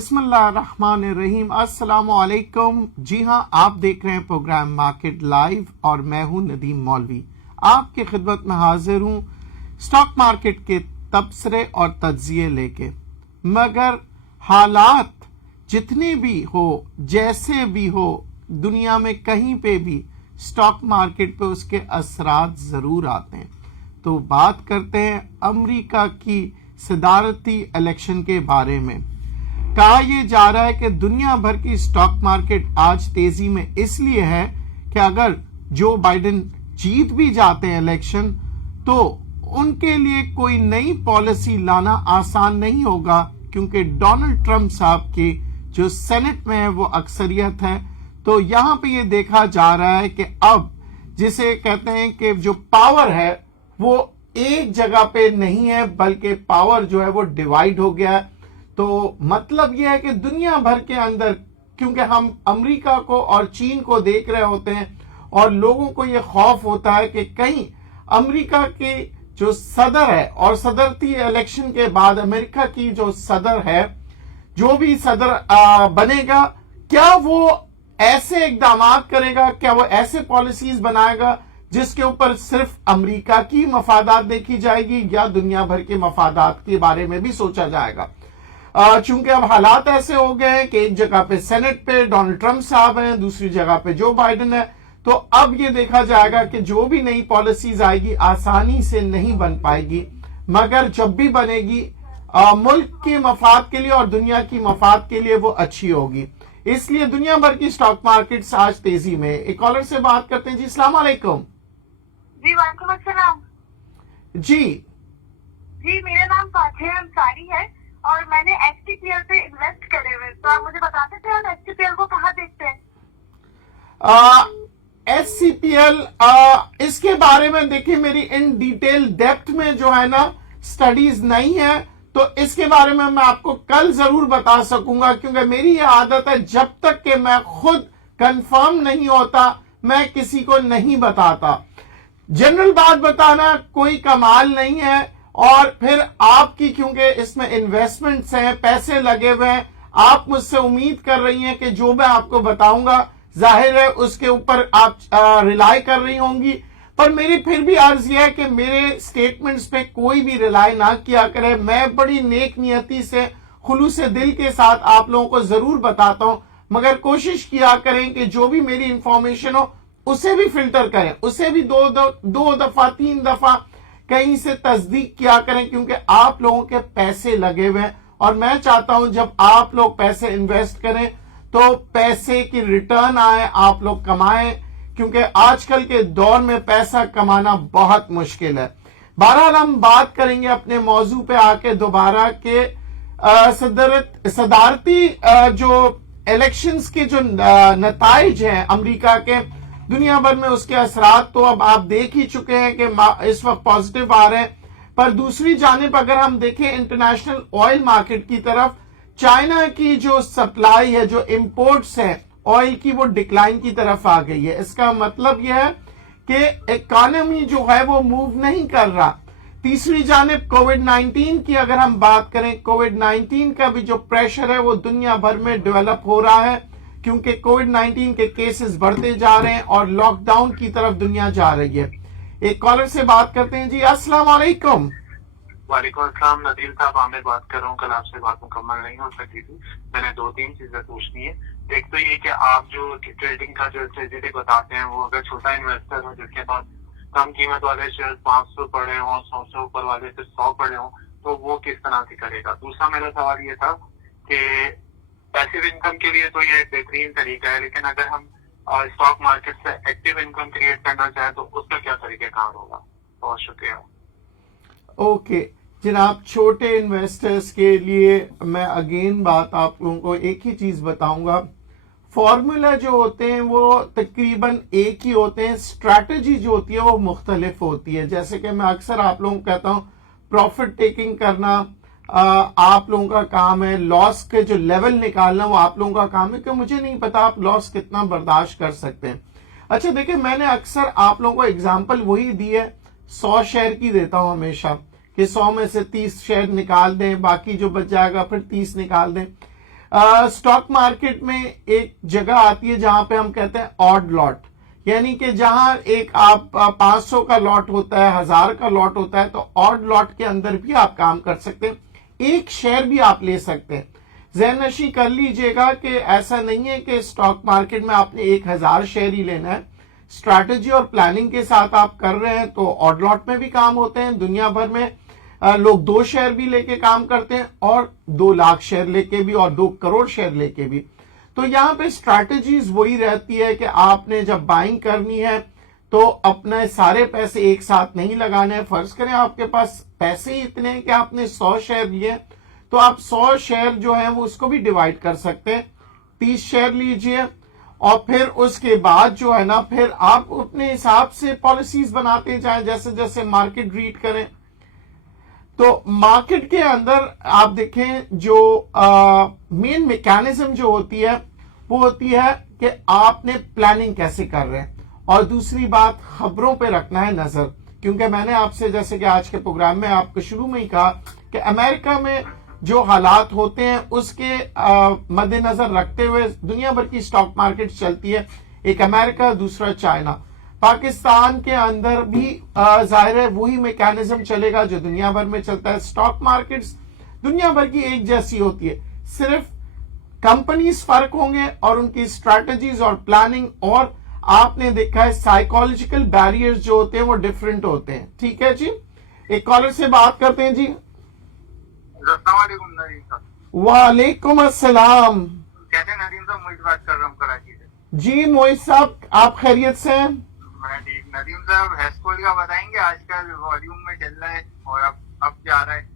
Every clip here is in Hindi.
बिस्मिल्लाहिर्रहमानिर्रहीम। अस्सलामुअलैकुम। जी हाँ, आप देख रहे हैं प्रोग्राम मार्केट लाइव और मैं हूं नदीम मौलवी, आपकी खिदमत में हाजिर हूं स्टॉक मार्केट के तबसरे और तज्जिए लेके। मगर हालात जितने भी हो, जैसे भी हो, दुनिया में कहीं पे भी स्टॉक मार्केट पे उसके असरात जरूर आते हैं। तो बात करते हैं अमेरिका की सदारती इलेक्शन के बारे में। कहा यह जा रहा है कि दुनिया भर की स्टॉक मार्केट आज तेजी में इसलिए है कि अगर जो बाइडेन जीत भी जाते हैं इलेक्शन तो उनके लिए कोई नई पॉलिसी लाना आसान नहीं होगा, क्योंकि डोनाल्ड ट्रंप साहब की जो सेनेट में है वो अक्सरियत है। तो यहां पे ये देखा जा रहा है कि अब जिसे कहते हैं कि जो पावर है वो एक जगह पे नहीं है, बल्कि पावर जो है वो डिवाइड हो गया है। तो मतलब यह है कि दुनिया भर के अंदर, क्योंकि हम अमेरिका को और चीन को देख रहे होते हैं और लोगों को यह खौफ होता है कि कहीं अमेरिका की जो सदर है और सदरती इलेक्शन के बाद अमेरिका की जो सदर है, जो भी सदर बनेगा, क्या वो ऐसे इकदाम करेगा, क्या वो ऐसे पॉलिसीज बनाएगा जिसके ऊपर सिर्फ अमेरिका की मफादात देखी जाएगी या दुनिया भर के मफादात के बारे में भी सोचा जाएगा। चूंकि अब हालात ऐसे हो गए हैं कि एक जगह पे सेनेट पे डोनाल्ड ट्रंप साहब हैं, दूसरी जगह पे जो बाइडेन है। तो अब ये देखा जाएगा कि जो भी नई पॉलिसीज आएगी आसानी से नहीं बन पाएगी, मगर जब भी बनेगी मुल्क के मफाद के लिए और दुनिया की मफाद के लिए वो अच्छी होगी। इसलिए दुनिया भर की स्टॉक मार्केट आज तेजी में। एक कॉलर से बात करते हैं। जी अस्सलाम वालेकुम। जी वालेकुम अस्सलाम। जी मेरा नाम फातिहा अंसारी है और मैंने एचटीपीएल पे इन्वेस्ट करे हुए, तो आप मुझे बता सकते हैं आप एचटीपीएल को कहाँ देखते हैं? एचसीपीएल इसके बारे में देखिए, मेरी इन डिटेल डेप्थ में जो है ना स्टडीज नहीं है, तो इसके बारे में मैं आपको कल जरूर बता सकूंगा, क्योंकि मेरी ये आदत है जब तक कि मैं खुद कंफर्म नहीं होता मैं किसी को नहीं बताता। जनरल बात बताना कोई कमाल नहीं है, और फिर आपकी क्योंकि इसमें इन्वेस्टमेंट्स हैं, पैसे लगे हुए हैं, आप मुझसे उम्मीद कर रही हैं कि जो मैं आपको बताऊंगा जाहिर है उसके ऊपर आप रिलाई कर रही होंगी। पर मेरी फिर भी अर्ज यह है कि मेरे स्टेटमेंट्स पे कोई भी रिलाई ना किया करे। मैं बड़ी नेक नियति से, खुलूस दिल के साथ आप लोगों को जरूर बताता हूं, मगर कोशिश किया करें कि जो भी मेरी इंफॉर्मेशन हो उसे भी फिल्टर करें, उसे भी दो दफा 3 दफा कहीं से तस्दीक किया करें, क्योंकि आप लोगों के पैसे लगे हुए हैं और मैं चाहता हूं जब आप लोग पैसे इन्वेस्ट करें तो पैसे की रिटर्न आए, आप लोग कमाएं, क्योंकि आजकल के दौर में पैसा कमाना बहुत मुश्किल है। बहरहाल हम बात करेंगे अपने मौजू पे आके दोबारा के सदारती जो इलेक्शंस के जो नताइज हैं अमेरिका के, दुनिया भर में उसके असरात तो अब आप देख ही चुके हैं कि इस वक्त पॉजिटिव आ रहे हैं। पर दूसरी जानिब अगर हम देखें इंटरनेशनल ऑयल मार्केट की तरफ, चाइना की जो सप्लाई है, जो इंपोर्ट्स हैं ऑयल की, वो डिक्लाइन की तरफ आ गई है। इसका मतलब यह है कि इकोनॉमी जो है वो मूव नहीं कर रहा। तीसरी जानिब कोविड-19 की अगर हम बात करें, कोविड-19 का भी जो प्रेशर है वो दुनिया भर में डेवलप हो रहा है, क्योंकि कोविड-19 के केसेस बढ़ते जा रहे हैं और लॉकडाउन की तरफ दुनिया जा रही है। एक कॉलर से बात करते हैं। जी अस्सलाम वालेकुम। वालेकुम अस्सलाम। नदीम साहब, आमिर बात कर रहा हूँ। कल आपसे बात मुकम्मल नहीं हो सकी थी, मैंने 2-3 चीजें पूछनी है। एक तो ये कि आप जो ट्रेडिंग का जो स्ट्रेटेजी बताते हैं, वो अगर छोटा इन्वेस्टर हो जिसके पास कम कीमत वाले शेयर 500 पड़े हों, 100 से ऊपर वाले से 100 पड़े हों, तो वो किस तरह से करेगा? दूसरा मेरा सवाल ये था कि पैसिव इनकम के लिए तो ये बेहतरीन तरीका है, लेकिन अगर हम स्टॉक मार्केट से एक्टिव इनकम क्रिएट करना चाहें तो उसका क्या तरीकेकार होगा? बहुत शुक्रिया। ओके जनाब, छोटे इन्वेस्टर्स के लिए मैं अगेन बात आप लोगों को एक ही चीज बताऊंगा। फॉर्मूला जो होते हैं वो तकरीबन एक ही होते हैं, स्ट्रैटेजी जो होती है वो मुख्तलिफ होती है। जैसे कि मैं अक्सर आप लोगों को कहता हूं, प्रॉफिट टेकिंग करना आप लोगों का काम है, लॉस के जो लेवल निकालना वो आप लोगों का काम है, कि मुझे नहीं पता आप लॉस कितना बर्दाश्त कर सकते हैं। अच्छा देखिए, मैंने अक्सर आप लोगों को एग्जांपल वही दी है, 100 शेयर की देता हूं हमेशा, कि 100 में से 30 शेयर निकाल दें, बाकी जो बच जाएगा फिर 30 निकाल दें। स्टॉक मार्केट में एक जगह आती है जहां पे हम कहते हैं ऑड लॉट, यानी कि जहां एक आप 500 का लॉट होता है, 1000 का लॉट होता है, तो ऑड लॉट के अंदर भी आप काम कर सकते हैं, एक शेयर भी आप ले सकते हैं। ज़हननशी कर लीजिएगा कि ऐसा नहीं है कि स्टॉक मार्केट में आपने 1000 शेयर ही लेना है। स्ट्रैटेजी और प्लानिंग के साथ आप कर रहे हैं तो ऑड लॉट में भी काम होते हैं। दुनिया भर में लोग 2 शेयर भी लेके काम करते हैं और 2 लाख शेयर लेके भी और 2 करोड़ शेयर लेके भी। तो यहाँ पे स्ट्रैटेजीज वही रहती है कि आपने जब बाइंग करनी है तो अपने सारे पैसे एक साथ नहीं लगाने हैं। फर्ज करें आपके पास पैसे ही इतने हैं कि आपने 100 शेयर लिए, तो आप 100 शेयर जो है वो उसको भी डिवाइड कर सकते हैं, 30 शेयर लीजिए और फिर उसके बाद जो है ना फिर आप अपने हिसाब से पॉलिसीज बनाते जाएं जैसे जैसे मार्केट रीड करें। तो मार्केट के अंदर आप देखें जो मेन मैकेनिज्म जो होती है वो होती है कि आपने प्लानिंग कैसे कर रहे हैं, और दूसरी बात खबरों पे रखना है नजर, क्योंकि मैंने आपसे जैसे कि आज के प्रोग्राम में आपको शुरू में ही कहा कि अमेरिका में जो हालात होते हैं उसके मद्देनजर रखते हुए दुनिया भर की स्टॉक मार्केट चलती है, एक अमेरिका दूसरा चाइना। पाकिस्तान के अंदर भी जाहिर है वही मैकेनिज्म चलेगा जो दुनिया भर में चलता है। स्टॉक मार्केट्स दुनिया भर की एक जैसी होती है, सिर्फ कंपनीज फर्क होंगे और उनकी स्ट्रैटेजीज और प्लानिंग और आपने देखा है साइकोलॉजिकल बैरियर्स जो होते हैं वो डिफरेंट होते हैं। ठीक है जी, एक कॉलर से बात करते हैं जी। वालेकुम अस्सलाम। कैसे नदीम साहब, मुझे बात कर रहा हूँ कराची से। जी मोहित साहब, आप खैरियत से हैं? मैं ठीक। नदीम साहब हैस्कोल का बताएंगे, आजकल वॉल्यूम में चल रहा है और अब जा रहा है।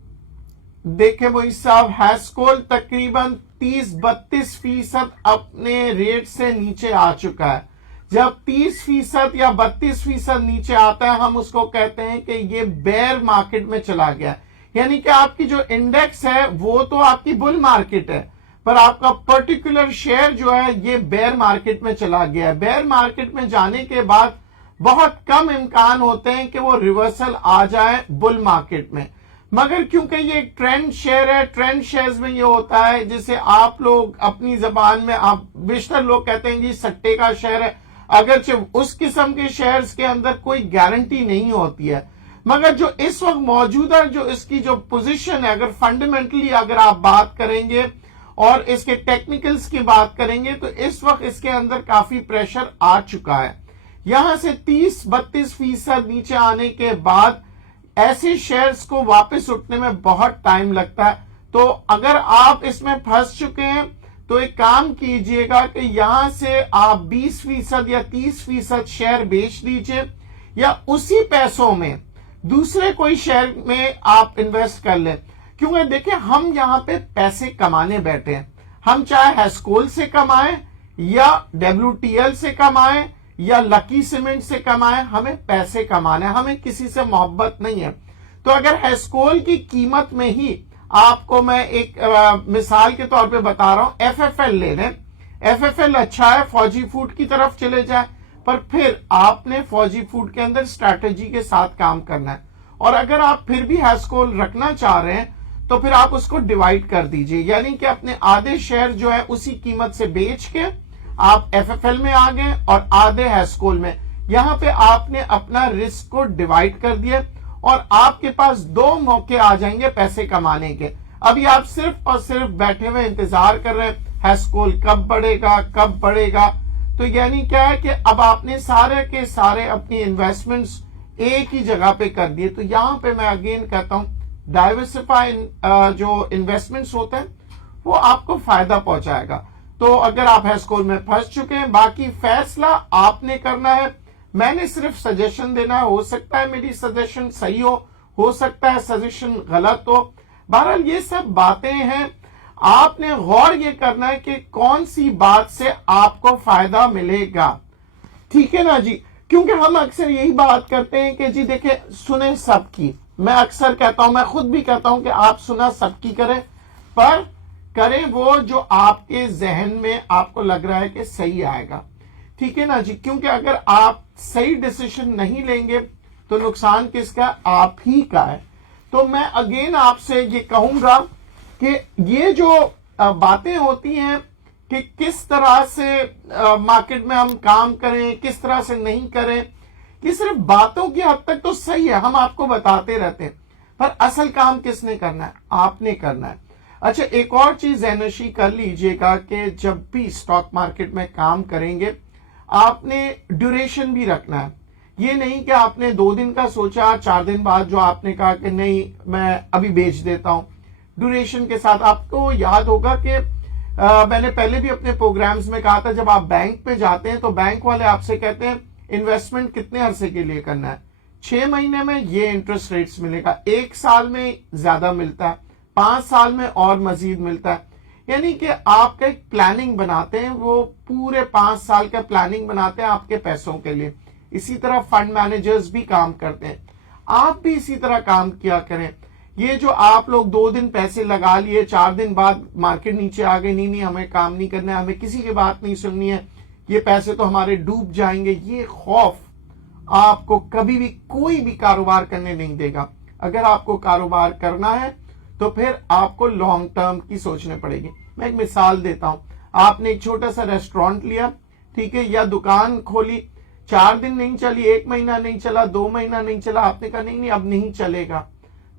देखे मोहित साहब, हैस्कोल तकरीबन 30-32% अपने रेट से नीचे आ चुका है। जब 30% या 32% नीचे आता है हम उसको कहते हैं कि ये बेयर मार्केट में चला गया, यानी कि आपकी जो इंडेक्स है वो तो आपकी बुल मार्केट है पर आपका पर्टिकुलर शेयर जो है ये बेयर मार्केट में चला गया है। बेयर मार्केट में जाने के बाद बहुत कम इम्कान होते हैं कि वो रिवर्सल आ जाए बुल मार्केट में, मगर क्योंकि ये एक ट्रेंड शेयर है, ट्रेंड शेयर्स में ये होता है जिसे आप लोग अपनी जबान में आप बेशतर लोग कहते हैं कि सट्टे का शेयर है, अगरचे उस किस्म के शेयर्स के अंदर कोई गारंटी नहीं होती है। मगर जो इस वक्त मौजूदा जो इसकी जो पोजीशन है, अगर फंडामेंटली अगर आप बात करेंगे और इसके टेक्निकल्स की बात करेंगे तो इस वक्त इसके अंदर काफी प्रेशर आ चुका है। यहां से 30-32% नीचे आने के बाद ऐसे शेयर्स को वापस उठने में बहुत टाइम लगता है। तो अगर आप इसमें फंस चुके हैं तो एक काम कीजिएगा कि यहां से आप 20% या 30% शेयर बेच दीजिए या उसी पैसों में दूसरे कोई शेयर में आप इन्वेस्ट कर लें, क्योंकि देखिए हम यहां पे पैसे कमाने बैठे हैं। हम चाहे हैस्कोल से कमाएं या WTL से कमाएं या लकी सीमेंट से कमाएं, हमें पैसे कमाना है, हमें किसी से मोहब्बत नहीं है। तो अगर हैस्कोल की कीमत में ही आपको मैं एक मिसाल के तौर पे बता रहा हूं, FFL ले लें। FFL अच्छा है, फौजी फूड की तरफ चले जाए, पर फिर आपने फौजी फूड के अंदर स्ट्रैटेजी के साथ काम करना है। और अगर आप फिर भी हैस्कोल रखना चाह रहे हैं तो फिर आप उसको डिवाइड कर दीजिए, यानी कि अपने आधे शेयर जो है उसी कीमत से बेच के आप FFL में आ गए और आधे हैस्कोल में। यहां पे आपने अपना रिस्क को डिवाइड कर दिया और आपके पास 2 मौके आ जाएंगे पैसे कमाने के। अभी आप सिर्फ और सिर्फ बैठे हुए इंतजार कर रहे हैं हैस्कोल कब बढ़ेगा कब बढ़ेगा। तो यानी क्या है कि अब आपने सारे के सारे अपनी इन्वेस्टमेंट्स एक ही जगह पे कर दिए। तो यहां पे मैं अगेन कहता हूं डाइवर्सिफाई जो इन्वेस्टमेंट्स होते हैं वो आपको फायदा पहुंचाएगा। तो अगर आप हैस्कोल में फंस चुके हैं, बाकी फैसला आपने करना है, मैंने सिर्फ सजेशन देना है। हो सकता है मेरी सजेशन सही हो सकता है सजेशन गलत हो। बहरहाल ये सब बातें हैं, आपने गौर ये करना है कि कौन सी बात से आपको फायदा मिलेगा। ठीक है ना जी, क्योंकि हम अक्सर यही बात करते हैं कि जी देखिए सुने सबकी, मैं अक्सर कहता हूं, मैं खुद भी कहता हूं कि आप सुना सबकी करें, पर करें वो जो आपके जहन में आपको लग रहा है कि सही आएगा। ठीक है ना जी, क्योंकि अगर आप सही डिसीजन नहीं लेंगे तो नुकसान किसका, आप ही का है। तो मैं अगेन आपसे ये कहूंगा कि ये जो बातें होती हैं कि किस तरह से मार्केट में हम काम करें, किस तरह से नहीं करें, ये सिर्फ बातों की हद तक तो सही है, हम आपको बताते रहते हैं, पर असल काम किसने करना है? आपने करना है। अच्छा, एक और चीज ज़हनशी कर लीजिएगा कि जब भी स्टॉक मार्केट में काम करेंगे आपने ड्यूरेशन भी रखना है। ये नहीं कि आपने 2 दिन का सोचा, 4 दिन बाद जो आपने कहा कि नहीं मैं अभी बेच देता हूं। ड्यूरेशन के साथ आपको याद होगा कि मैंने पहले भी अपने प्रोग्राम्स में कहा था, जब आप बैंक में जाते हैं तो बैंक वाले आपसे कहते हैं इन्वेस्टमेंट कितने अरसे के लिए करना है। 6 महीने में ये इंटरेस्ट रेट्स मिलेगा, 1 साल में ज्यादा मिलता है, 5 साल में और मजीद मिलता है। यानी कि आपका एक प्लानिंग बनाते हैं, वो पूरे 5 साल का प्लानिंग बनाते हैं आपके पैसों के लिए। इसी तरह फंड मैनेजर्स भी काम करते हैं, आप भी इसी तरह काम किया करें। ये जो आप लोग 2 दिन पैसे लगा लिए, 4 दिन बाद मार्केट नीचे आ गए, नहीं हमें काम नहीं करना है, हमें किसी की बात नहीं सुननी है, ये पैसे तो हमारे डूब जाएंगे, ये खौफ आपको कभी भी कोई भी कारोबार करने नहीं देगा। अगर आपको कारोबार करना है तो फिर आपको लॉन्ग टर्म की सोचने पड़ेगी। मैं एक मिसाल देता हूं, आपने एक छोटा सा रेस्टोरेंट लिया, ठीक है, या दुकान खोली, 4 दिन नहीं चली, 1 महीना नहीं चला, 2 महीना नहीं चला, आपने कहा नहीं अब नहीं चलेगा,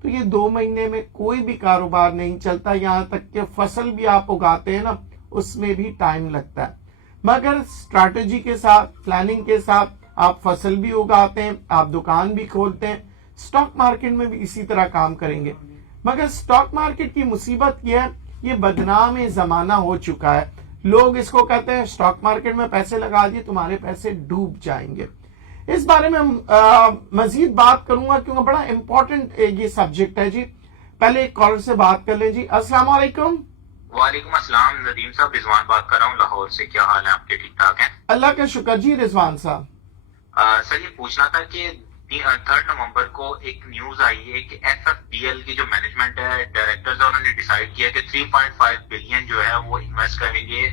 तो ये 2 महीने में कोई भी कारोबार नहीं चलता। यहां तक कि फसल भी आप उगाते हैं ना, उसमें भी टाइम लगता है। मगर स्ट्रैटेजी के साथ, प्लानिंग के साथ आप फसल भी उगाते हैं, आप दुकान भी खोलते हैं। स्टॉक मार्केट में भी इसी तरह काम करेंगे। मगर स्टॉक मार्केट की मुसीबत यह है, ये बदनाम जमाना हो चुका है। लोग इसको कहते हैं स्टॉक मार्केट में पैसे लगा दिए तुम्हारे पैसे डूब जाएंगे। इस बारे में मजीद बात करूंगा क्योंकि बड़ा इंपॉर्टेंट ये सब्जेक्ट है जी। पहले एक कॉलर से बात कर लें जी। अस्सलाम वालेकुम। वालेकुम अस्सलाम, नदीम साहब, रिजवान बात कर रहा हूँ लाहौर से। क्या हाल है आपके? ठीक ठाक हैं? अल्लाह का शुक्र जी रिजवान साहब। सर ये पूछना था कि 3 नवंबर को एक न्यूज आई है कि FFBL की जो मैनेजमेंट है, डायरेक्टर्स है, उन्होंने डिसाइड किया कि 3.5 बिलियन जो है वो इन्वेस्ट करेंगे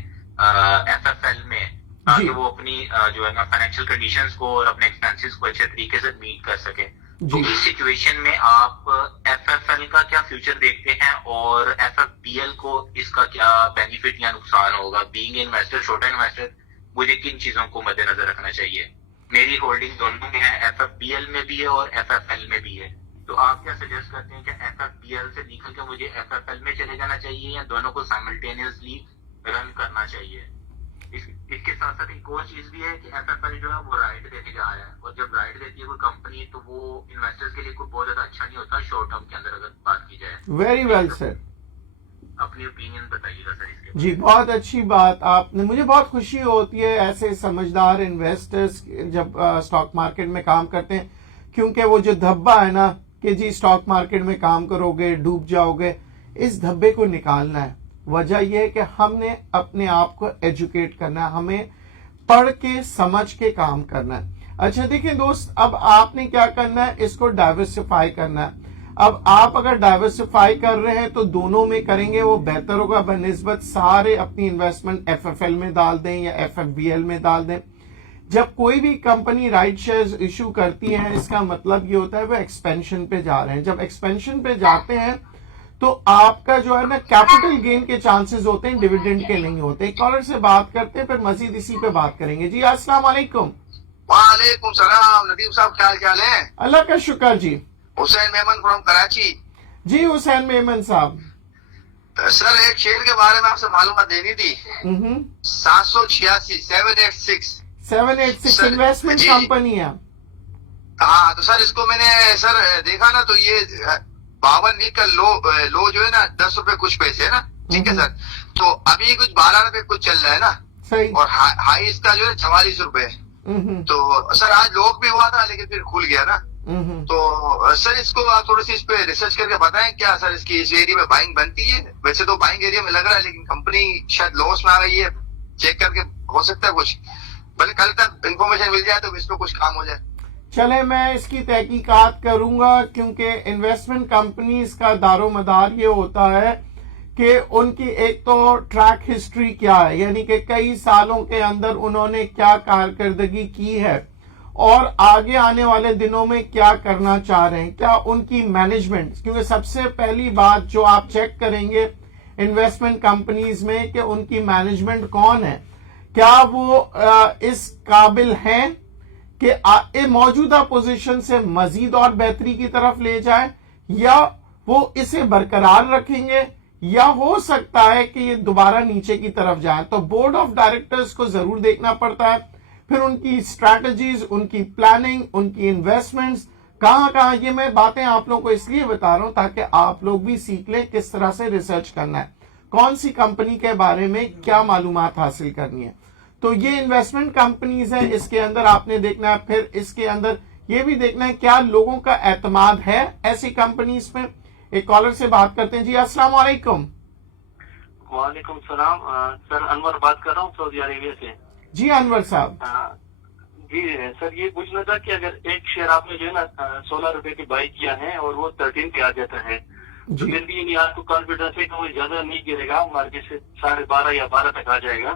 FFL में, ताकि वो अपनी जो है ना फाइनेंशियल कंडीशंस को और अपने एक्सपेंसेस को अच्छे तरीके से मीट कर सके। तो इस सिचुएशन में आप FFL का क्या फ्यूचर देखते हैं और FFBL को इसका क्या बेनिफिट या नुकसान होगा? बीइंग इन्वेस्टर, छोटा इन्वेस्टर, मुझे किन चीजों को मद्देनजर रखना चाहिए? मेरी होल्डिंग दोनों में है, FFBL में भी है और FFL में भी है। तो आप क्या सजेस्ट करते हैं कि FFBL से निकल के मुझे FFL में चले जाना चाहिए या दोनों को साइमल्टेनियसली रन करना चाहिए? इसके साथ साथ एक और चीज भी है कि FFL जो है वो राइट देने जा रहा है, और जब राइट देती है कोई कंपनी तो वो इन्वेस्टर्स के लिए कोई बहुत ज्यादा अच्छा नहीं होता शॉर्ट टर्म के अंदर, अगर बात की जाए। वेरी वेल सर, अपनी ओपिनियन बताइएगा सर इसके। जी बहुत अच्छी बात आपने, मुझे बहुत खुशी होती है ऐसे समझदार इन्वेस्टर्स जब स्टॉक मार्केट में काम करते हैं, क्योंकि वो जो धब्बा है ना कि जी स्टॉक मार्केट में काम करोगे डूब जाओगे, इस धब्बे को निकालना है। वजह यह है कि हमने अपने आप को एजुकेट करना है, हमें पढ़ के समझ के काम करना है। अच्छा देखिए दोस्त, अब आपने क्या करना है, इसको डाइवर्सिफाई करना है। अब आप अगर डाइवर्सिफाई कर रहे हैं तो दोनों में करेंगे वो बेहतर होगा बनिस्बत सारे अपनी इन्वेस्टमेंट FFL में डाल दें या FFBL में डाल दें। जब कोई भी कंपनी राइट शेयर्स इशू करती है, इसका मतलब ये होता है वो एक्सपेंशन पे जा रहे हैं। जब एक्सपेंशन पे जाते हैं तो आपका जो है ना कैपिटल गेन के चांसेस होते हैं, डिविडेंड के नहीं होते। कॉलर से बात करते हैं, फिर मजीद इसी पे बात करेंगे जी। अस्सलाम वालेकुम। वालेकुम सलाम नदीम साहब, क्या हाल चाल है? अल्लाह का शुक्र जी। हुसैन मेमन फ्रॉम कराची। जी हुसैन मेमन साहब। सर एक शेयर के बारे में आपसे मालूमात देनी थी। 786 786 इन्वेस्टमेंट कंपनी है। हाँ तो सर इसको मैंने सर देखा ना, तो ये 52 वीक का लो जो है ना 10 रुपए कुछ पैसे है ना, ठीक है सर। तो अभी कुछ 12 रुपए कुछ चल रहा है ना, सही। और हाई इसका जो है 44 रुपए। तो सर आज लोग भी हुआ था लेकिन फिर खुल गया ना। तो सर इसको आप थोड़ी सी इस पे रिसर्च करके बताएं क्या सर इसकी इस एरिया में बाइंग बनती है? वैसे तो बाइंग एरिया में लग रहा है लेकिन कंपनी शायद लॉस में आ गई है, चेक करके हो सकता है कुछ, भले कल तक इंफॉर्मेशन मिल जाए तो इस पे कुछ काम हो जाए। चले मैं इसकी तहकीकात करूंगा, क्योंकि इन्वेस्टमेंट कंपनीज का दारोमदार ये होता है कि उनकी एक तो ट्रैक हिस्ट्री क्या है, यानी कि कई सालों के अंदर उन्होंने क्या कारकर्दगी की है और आगे आने वाले दिनों में क्या करना चाह रहे हैं, क्या उनकी मैनेजमेंट। क्योंकि सबसे पहली बात जो आप चेक करेंगे इन्वेस्टमेंट कंपनीज में कि उनकी मैनेजमेंट कौन है, क्या वो इस काबिल है कि मौजूदा पोजीशन से मजीद और बेहतरी की तरफ ले जाए, या वो इसे बरकरार रखेंगे, या हो सकता है कि ये दोबारा नीचे की तरफ जाए। तो बोर्ड ऑफ डायरेक्टर्स को जरूर देखना पड़ता है, फिर उनकी स्ट्रैटेजीज, उनकी प्लानिंग, उनकी इन्वेस्टमेंट्स कहां, ये मैं बातें आप लोगों को इसलिए बता रहा हूं ताकि आप लोग भी सीख लें किस तरह से रिसर्च करना है, कौन सी कंपनी के बारे में क्या मालूमात हासिल करनी है। तो ये इन्वेस्टमेंट कंपनीज है, इसके अंदर आपने देखना है। फिर इसके अंदर ये भी देखना है क्या लोगों का एतमाद है ऐसी कंपनीज पे। एक कॉलर से बात करते हैं जी। अस्सलाम वालेकुम। वालेकुम सलाम। सर अनवर बात कर रहा हूँ सऊदी अरेबिया से। जी अनवर साहब। जी सर, ये पूछना था कि अगर एक शेयर आपने जो है ना 16 रुपए की बाई किया है और वो 13 पे आ जाता है, तो फिर भी नहीं आपको कॉन्फिडेंस है कि वो ज्यादा नहीं गिरेगा, मार्केट से 12.5 या 12 तक आ जाएगा,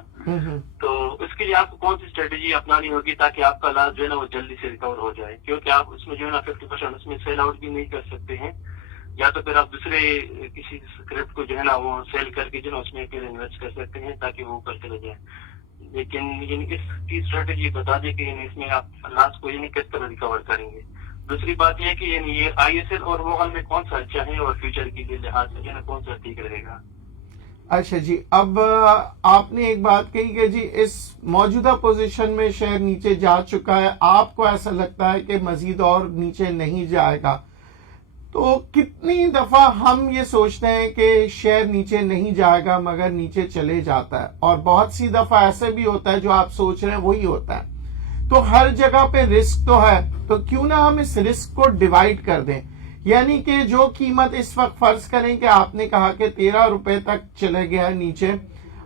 तो इसके लिए आपको कौन सी स्ट्रेटेजी अपनानी होगी ताकि आपका लाभ जो है ना वो जल्दी से रिकवर हो जाए? क्योंकि आप उसमें जो है ना 50% उसमें सेल आउट भी नहीं कर सकते हैं, या तो फिर आप दूसरे किसी स्क्रिप्ट को जो है ना वो सेल करके जो है ना उसमें फिर इन्वेस्ट कर सकते हैं ताकि वो ऊपर चले जाए। लेकिन इसकी स्ट्रेटेजी बता दें कि इसमें आप लॉस को किस तरह रिकवर करेंगे। दूसरी बात यह है कि ये ISL और वोगल में कौन सा अच्छा है और फ्यूचर के लिहाज से जो है कौन सा ठीक रहेगा? अच्छा जी, अब आपने एक बात कही कि जी इस मौजूदा पोजीशन में शेयर नीचे जा चुका है, आपको ऐसा लगता है कि मजीद और नीचे नहीं जाएगा। तो कितनी दफा हम ये सोचते हैं कि शेयर नीचे नहीं जाएगा मगर नीचे चले जाता है, और बहुत सी दफा ऐसे भी होता है जो आप सोच रहे हैं वही होता है। तो हर जगह पे रिस्क तो है, तो क्यों ना हम इस रिस्क को डिवाइड कर दें, यानी कि जो कीमत इस वक्त फर्ज करें कि आपने कहा कि 13 रुपए तक चले गया नीचे,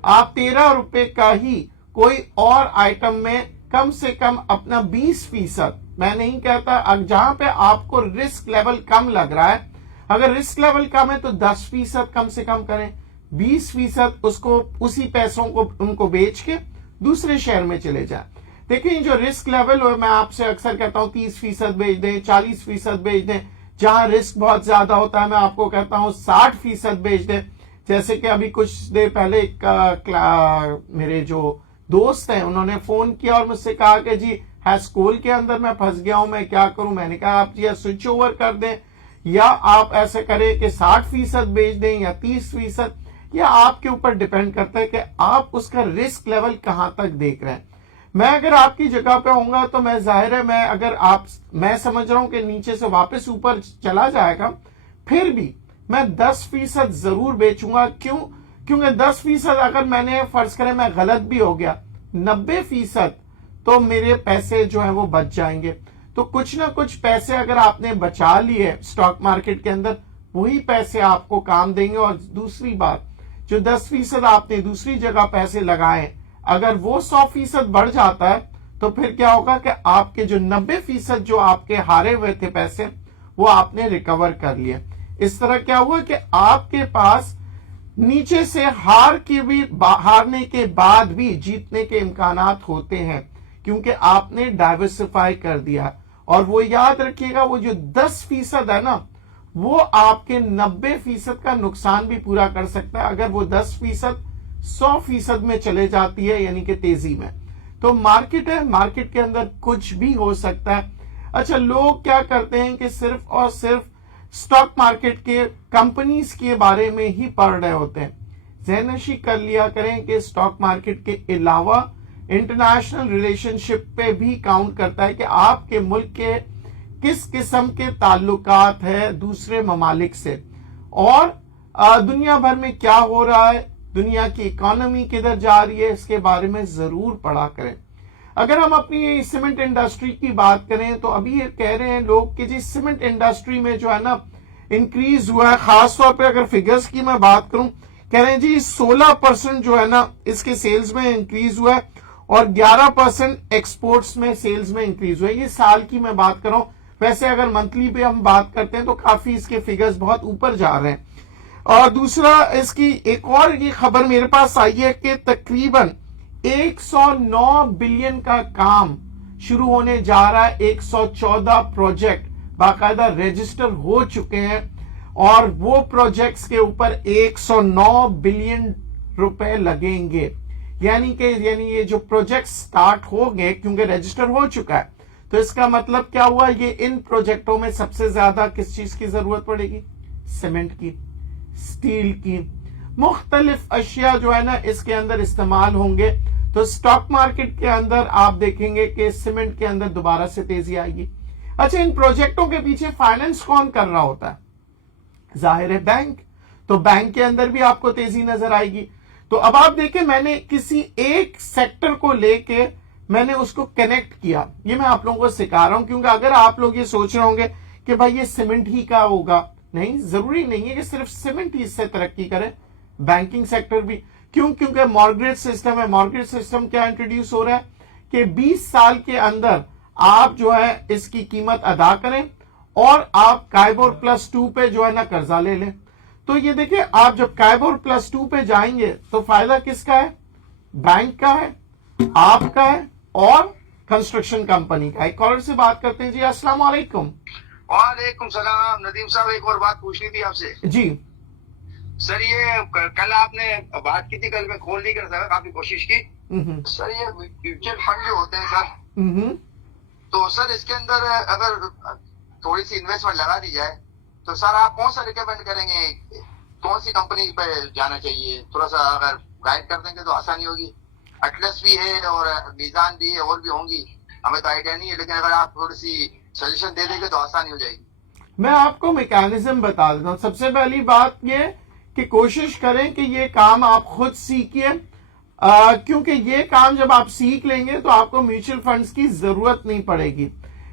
आप 13 रुपए का ही कोई और आइटम में कम से कम अपना 20%, मैं नहीं कहता, अब जहां पे आपको रिस्क लेवल कम लग रहा है, अगर रिस्क लेवल कम है तो 10% कम से कम करें, 20% उसको उसी पैसों को उनको बेच के दूसरे शेयर में चले जाए। देखिए जो रिस्क लेवल है, मैं आपसे अक्सर कहता हूं 30% बेच दें, 40% बेच दें। जहां रिस्क बहुत ज्यादा होता है मैं आपको कहता हूं 60% बेच दें। जैसे कि अभी कुछ देर पहले मेरे जो दोस्त हैं उन्होंने फोन किया और मुझसे कहा कि जी हैस्कोल के अंदर मैं फंस गया हूं, मैं क्या करूं। मैंने कहा आप या स्विच ओवर कर दें, या आप ऐसे करें कि 60% बेच दें या 30%, या आपके ऊपर डिपेंड करता है कि आप उसका रिस्क लेवल कहां तक देख रहे हैं। मैं अगर आपकी जगह पे होऊंगा तो मैं जाहिर है मैं समझ रहा हूं कि नीचे से वापस ऊपर चला जाएगा, फिर भी मैं 10% जरूर बेचूंगा। क्योंकि 10% अगर मैंने फर्ज करें मैं गलत भी हो गया, 90% तो मेरे पैसे जो है वो बच जाएंगे। तो कुछ ना कुछ पैसे अगर आपने बचा लिए स्टॉक मार्केट के अंदर, वही पैसे आपको काम देंगे। और दूसरी बात, जो 10% आपने दूसरी जगह पैसे लगाए, अगर वो 100% बढ़ जाता है तो फिर क्या होगा कि आपके जो 90% जो आपके हारे हुए थे पैसे, वो आपने रिकवर कर लिए। इस तरह क्या हुआ कि आपके पास नीचे से हारने के बाद भी जीतने के इम्कानात होते हैं, क्योंकि आपने डाइवर्सिफाई कर दिया। और वो याद रखिएगा, वो जो 10% है ना, वो आपके 90% का नुकसान भी पूरा कर सकता है अगर वो 10% 100% में चले जाती है, यानी कि तेजी में। तो मार्केट है, मार्केट के अंदर कुछ भी हो सकता है। अच्छा, लोग क्या करते हैं कि सिर्फ और सिर्फ स्टॉक मार्केट के कंपनीज के बारे में ही पढ़ रहे होते हैं। ज़हननशी कर लिया करें कि स्टॉक मार्केट के अलावा इंटरनेशनल रिलेशनशिप पे भी काउंट करता है कि आपके मुल्क के किस किस्म के ताल्लुकात है दूसरे ममालिक से, और दुनिया भर में क्या हो रहा है, दुनिया की इकोनॉमी किधर जा रही है, इसके बारे में जरूर पढ़ा करें। अगर हम अपनी सीमेंट इंडस्ट्री की बात करें तो अभी ये कह रहे हैं लोग कि जी सीमेंट इंडस्ट्री में जो है ना इंक्रीज हुआ है, खासतौर पे अगर फिगर्स की मैं बात करूं, कह रहे हैं जी 16% जो है ना इसके सेल्स में इंक्रीज हुआ है और 11% एक्सपोर्ट्स में सेल्स में इंक्रीज हुआ है। ये साल की मैं बात कर रहा हूं, वैसे अगर मंथली पे हम बात करते हैं तो काफी इसके फिगर्स बहुत ऊपर जा रहे हैं। और दूसरा, इसकी एक और ये खबर मेरे पास आई है कि तकरीबन 109 बिलियन का काम शुरू होने जा रहा है। 114 प्रोजेक्ट बाकायदा रजिस्टर हो चुके हैं और वो प्रोजेक्ट्स के ऊपर 109 बिलियन रुपए लगेंगे। यानी ये जो प्रोजेक्ट स्टार्ट हो गए, क्योंकि रजिस्टर हो चुका है, तो इसका मतलब क्या हुआ, ये इन प्रोजेक्टों में सबसे ज्यादा किस चीज की जरूरत पड़ेगी? सीमेंट की, स्टील की, मुख्तलिफ अशिया जो है ना इसके अंदर इस्तेमाल होंगे। तो स्टॉक मार्केट के अंदर आप देखेंगे कि सीमेंट के अंदर दोबारा से तेजी आएगी। अच्छा, इन प्रोजेक्टों के पीछे फाइनेंस कौन कर रहा होता है? जाहिर है बैंक। तो बैंक के अंदर भी आपको तेजी नजर आएगी। तो अब आप देखें, मैंने किसी एक सेक्टर को लेके मैंने उसको कनेक्ट किया। ये मैं आप लोगों को सिखा रहा हूं, क्योंकि अगर आप लोग ये सोच रहे होंगे कि भाई ये सीमेंट ही का होगा, नहीं, जरूरी नहीं है कि सिर्फ सीमेंट ही इससे तरक्की करे, बैंकिंग सेक्टर भी। क्यों? क्योंकि मॉर्गेज सिस्टम है। मॉर्गेज सिस्टम क्या इंट्रोड्यूस हो रहा है कि 20 साल के अंदर आप जो है इसकी कीमत अदा करें और आप काइबोर +2 पे जो है ना कर्जा ले लें। तो ये देखिए, आप जब काइबोर +2 पे जाएंगे तो फायदा किसका है? बैंक का है, आपका है और कंस्ट्रक्शन कंपनी का। एक कॉलर से बात करते हैं जी। अस्सलाम वालेकुम। वालेकुम सलाम। नदीम साहब, एक और बात पूछनी थी आपसे। जी सर, ये कल आपने बात की थी, कल मैं खोल नहीं कर सका, काफी कोशिश की। सर, ये म्यूचुअल फंड जो होते हैं सर, तो सर इसके अंदर अगर थोड़ी सी इन्वेस्टमेंट लगा दी जाए तो सर आप कौन सा रिकमेंड करेंगे, कौन सी कंपनी पे जाना चाहिए? थोड़ा सा अगर गाइड कर देंगे तो आसानी होगी। अटलस भी है और मीजान भी है, और भी होंगी, हमें तो आइडिया नहीं है, लेकिन अगर आप थोड़ी सी सजेशन दे देंगे तो आसानी हो जाएगी। मैं आपको मैकेनिज्म बता देता हूं। सबसे पहली बात ये कि कोशिश करें कि ये काम आप खुद सीखिए, क्योंकि ये काम जब आप सीख लेंगे तो आपको म्यूचुअल फंड्स की जरूरत नहीं पड़ेगी।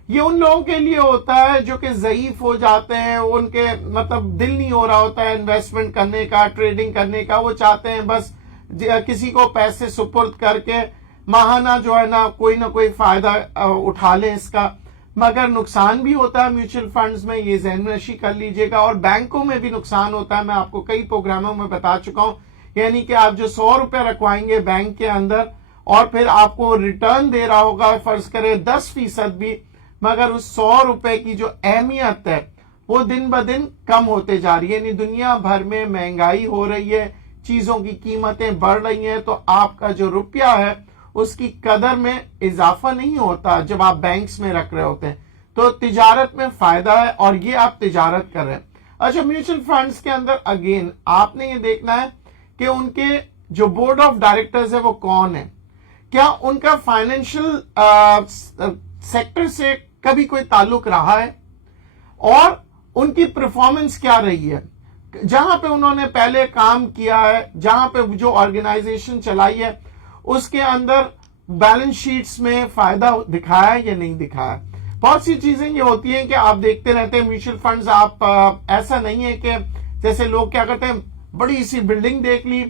ये उन लोगों के लिए होता है जो कि ज़ईफ हो जाते हैं, उनके मतलब दिल नहीं हो रहा होता है इन्वेस्टमेंट करने का, ट्रेडिंग करने का। वो चाहते हैं बस किसी को पैसे सुपुर्द करके माहाना जो है ना कोई फायदा उठा लें इसका। मगर नुकसान भी होता है म्यूचुअल फंड्स में, ये ज़हन नशी कर लीजिएगा। और बैंकों में भी नुकसान होता है, मैं आपको कई प्रोग्रामों में बता चुका हूं। यानी कि आप जो 100 रुपए रखवाएंगे बैंक के अंदर और फिर आपको रिटर्न दे रहा होगा फर्ज करें 10% भी, मगर उस 100 रुपए की जो अहमियत है वो दिन ब दिन कम होते जा रही है। यानी दुनिया भर में महंगाई हो रही है, चीजों की कीमतें बढ़ रही हैं, तो आपका जो रुपया है उसकी कदर में इजाफा नहीं होता जब आप बैंक्स में रख रहे होते हैं। तो तिजारत में फायदा है और ये आप तिजारत कर रहे हैं। अच्छा, म्यूचुअल फंड्स के अंदर अगेन आपने ये देखना है कि उनके जो बोर्ड ऑफ डायरेक्टर्स है वो कौन है, क्या उनका फाइनेंशियल सेक्टर से कभी कोई ताल्लुक रहा है और उनकी परफॉर्मेंस क्या रही है, जहां पे उन्होंने पहले काम किया है, जहां पे जो ऑर्गेनाइजेशन चलाई है उसके अंदर बैलेंस शीट्स में फायदा दिखाया है या नहीं दिखाया। बहुत सी चीजें ये होती हैं कि आप देखते रहते हैं म्यूचुअल फंड्स। आप ऐसा नहीं है कि जैसे लोग क्या करते हैं, बड़ी सी बिल्डिंग देख ली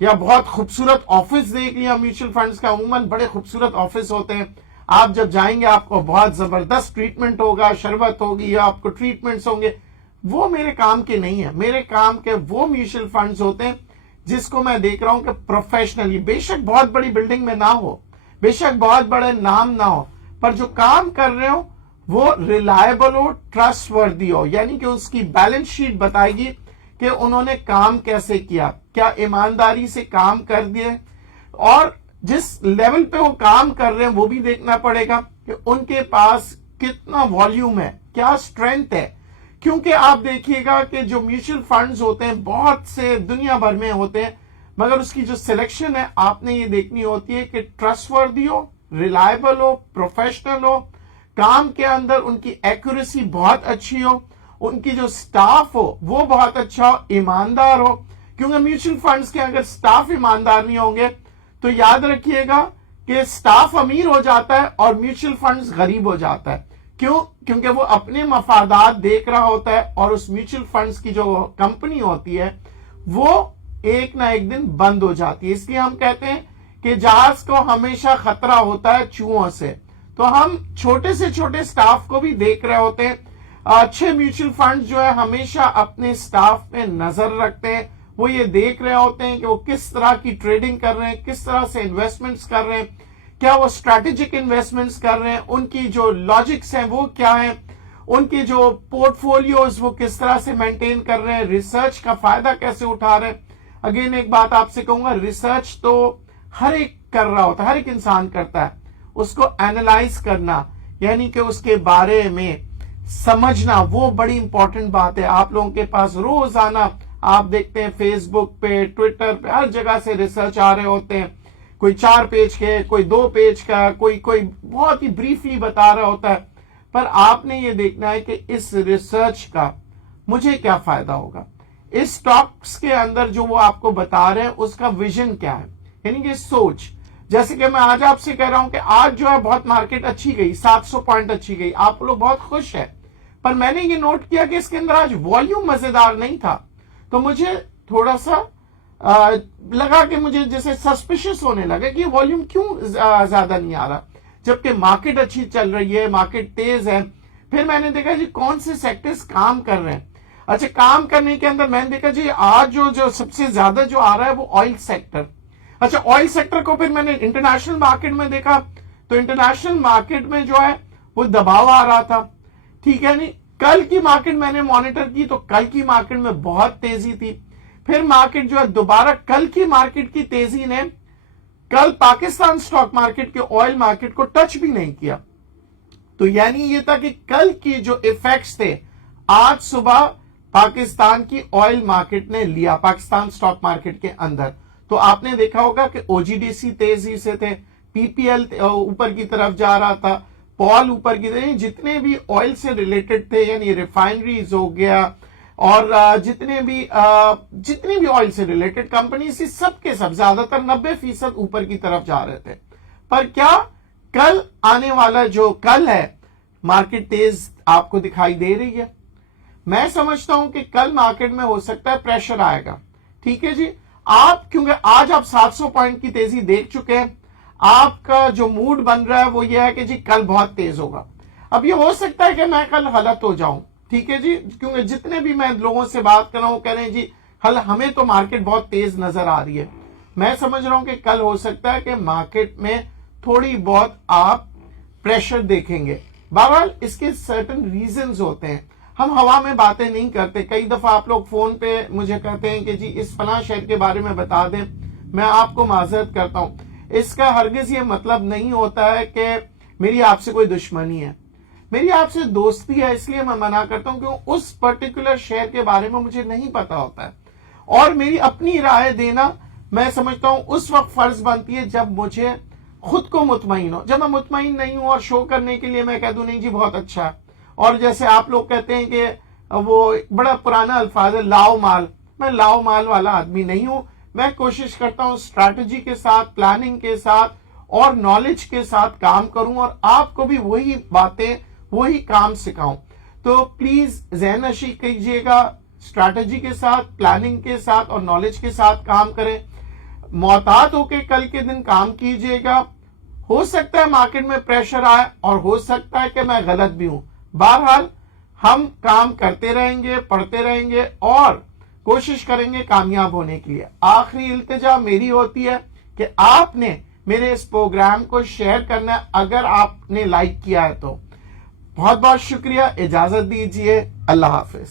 या बहुत खूबसूरत ऑफिस देख लिया। म्यूचुअल फंड्स का अमूमन बड़े खूबसूरत ऑफिस होते हैं, आप जब जाएंगे आपको बहुत जबरदस्त ट्रीटमेंट होगा, शरबत होगी या आपको ट्रीटमेंट्स होंगे। वो मेरे काम के नहीं है। मेरे काम के वो म्यूचुअल फंड्स होते हैं जिसको मैं देख रहा हूं कि प्रोफेशनली, बेशक बहुत बड़ी बिल्डिंग में ना हो, बेशक बहुत बड़े नाम ना हो, पर जो काम कर रहे हो वो रिलायबल हो, ट्रस्टवर्दी हो। यानी कि उसकी बैलेंस शीट बताएगी कि उन्होंने काम कैसे किया, क्या ईमानदारी से काम कर दिए, और जिस लेवल पे वो काम कर रहे हैं वो भी देखना पड़ेगा कि उनके पास कितना वॉल्यूम है, क्या स्ट्रेंथ है। क्योंकि आप देखिएगा कि जो म्यूचुअल फंड्स होते हैं बहुत से दुनिया भर में होते हैं, मगर उसकी जो सिलेक्शन है आपने ये देखनी होती है कि ट्रस्टवर्दी हो, रिलायबल हो, प्रोफेशनल हो, काम के अंदर उनकी एक्यूरेसी बहुत अच्छी हो, उनकी जो स्टाफ हो वो बहुत अच्छा हो, ईमानदार हो। क्योंकि म्यूचुअल फंड्स के अगर स्टाफ ईमानदार नहीं होंगे तो याद रखिएगा कि स्टाफ अमीर हो जाता है और म्यूचुअल फंड्स गरीब हो जाता है। क्यों? क्योंकि वो अपने मफादात देख रहा होता है और उस म्यूचुअल फंड्स की जो कंपनी होती है वो एक ना एक दिन बंद हो जाती है। इसलिए हम कहते हैं कि जहाज को हमेशा खतरा होता है चूहों से। तो हम छोटे से छोटे स्टाफ को भी देख रहे होते हैं। अच्छे म्यूचुअल फंड जो है हमेशा अपने स्टाफ पे नजर रखते हैं। वो ये देख रहे होते हैं कि वो किस तरह की ट्रेडिंग कर रहे हैं, किस तरह से इन्वेस्टमेंट्स कर रहे हैं, क्या वो स्ट्रैटेजिक इन्वेस्टमेंट्स कर रहे हैं, उनकी जो लॉजिक्स हैं वो क्या है, उनके जो पोर्टफोलियोज वो किस तरह से मेंटेन कर रहे हैं, रिसर्च का फायदा कैसे उठा रहे हैं। अगेन एक बात आपसे कहूंगा, रिसर्च तो हर एक कर रहा होता है, हर एक इंसान करता है, उसको एनालाइज करना यानी कि उसके बारे में समझना वो बड़ी इंपॉर्टेंट बात है। आप लोगों के पास रोजाना आप देखते हैं फेसबुक पे, ट्विटर पे, हर जगह से रिसर्च आ रहे होते हैं, कोई 4 पेज के, कोई 2 पेज का, कोई बहुत ही ब्रीफली बता रहा होता है। पर आपने ये देखना है कि इस रिसर्च का मुझे क्या फायदा होगा, इस स्टॉक्स के अंदर जो वो आपको बता रहे हैं उसका विजन क्या है, यानी कि सोच। जैसे कि मैं आज आपसे कह रहा हूं कि आज जो है बहुत मार्केट अच्छी गई, 700 पॉइंट अच्छी गई, आप लोग बहुत खुश है, पर मैंने ये नोट किया कि इसके अंदर आज वॉल्यूम मजेदार नहीं था, तो मुझे थोड़ा सा लगा कि मुझे जैसे सस्पिशियस होने लगा कि वॉल्यूम क्यों ज्यादा नहीं आ रहा, जबकि मार्केट अच्छी चल रही है, मार्केट तेज है। फिर मैंने देखा जी कौन से सेक्टर्स काम कर रहे हैं। अच्छा, काम करने के अंदर मैंने देखा जी आज जो सबसे ज्यादा जो आ रहा है वो ऑयल सेक्टर। अच्छा, ऑयल सेक्टर को फिर मैंने इंटरनेशनल मार्केट में देखा, तो इंटरनेशनल मार्केट में जो है वो दबाव आ रहा था, ठीक है नहीं। कल की मार्केट मैंने मॉनिटर की तो कल की मार्केट में बहुत तेजी थी। फिर मार्केट जो है दोबारा कल की मार्केट की तेजी ने कल पाकिस्तान स्टॉक मार्केट के ऑयल मार्केट को टच भी नहीं किया। तो यानी ये था कि कल की जो इफेक्ट्स थे आज सुबह पाकिस्तान की ऑयल मार्केट ने लिया, पाकिस्तान स्टॉक मार्केट के अंदर। तो आपने देखा होगा कि ओजीडीसी तेजी से थे, पीपीएल ऊपर की तरफ जा रहा था, पॉल ऊपर की तरफ, जितने भी ऑयल से रिलेटेड थे यानी रिफाइनरीज हो गया और जितनी भी ऑयल से रिलेटेड कंपनी थी सबके सब ज्यादातर 90% ऊपर की तरफ जा रहे थे। पर क्या कल आने वाला जो कल है मार्केट तेज आपको दिखाई दे रही है? मैं समझता हूं कि कल मार्केट में हो सकता है प्रेशर आएगा, ठीक है जी। आप क्योंकि आज आप 700 पॉइंट की तेजी देख चुके हैं, आपका जो मूड बन रहा है वो ये है कि जी कल बहुत तेज होगा। अब ये हो सकता है कि मैं कल गलत हो जाऊं, ठीक है जी, क्योंकि जितने भी मैं लोगों से बात कर रहा हूं कह रहे हैं जी हमें तो मार्केट बहुत तेज नजर आ रही है। मैं समझ रहा हूं कि कल हो सकता है कि मार्केट में थोड़ी बहुत आप प्रेशर देखेंगे। बहरहाल इसके सर्टेन रीजंस होते हैं, हम हवा में बातें नहीं करते। कई दफा आप लोग फोन पे मुझे कहते हैं कि जी इस फलां शेयर के बारे में बता दें, मैं आपको माजरत करता हूं। इसका हरगिज ये मतलब नहीं होता है कि मेरी आपसे कोई दुश्मनी है, मेरी आपसे दोस्ती है, इसलिए मैं मना करता हूं कि उस पर्टिकुलर शेयर के बारे में मुझे नहीं पता होता है। और मेरी अपनी राय देना मैं समझता हूं उस वक्त फर्ज बनती है जब मुझे खुद को मुतमईन हो। जब मैं मुतमईन नहीं हूं और शो करने के लिए मैं कह दूं नहीं जी बहुत अच्छा है, और जैसे आप लोग कहते हैं कि वो बड़ा पुराना अल्फाज है लाओ माल, मैं लाओ माल वाला आदमी नहीं हूं। मैं कोशिश करता हूं स्ट्रैटेजी के साथ, प्लानिंग के साथ और नॉलेज के साथ काम करूं और आपको भी वही बातें, वही काम सिखाऊं। तो प्लीज ज़हननशी कीजिएगा, स्ट्रैटेजी के साथ, प्लानिंग के साथ और नॉलेज के साथ काम करें। मोहतात होकर कल के दिन काम कीजिएगा। हो सकता है मार्केट में प्रेशर आए और हो सकता है कि मैं गलत भी हूं। बहरहाल हम काम करते रहेंगे, पढ़ते रहेंगे और कोशिश करेंगे कामयाब होने के लिए। आखिरी इल्तिजा मेरी होती है कि आपने मेरे इस प्रोग्राम को शेयर करना है, अगर आपने लाइक किया है तो बहुत बहुत शुक्रिया। इजाजत दीजिए, अल्लाह हाफिज।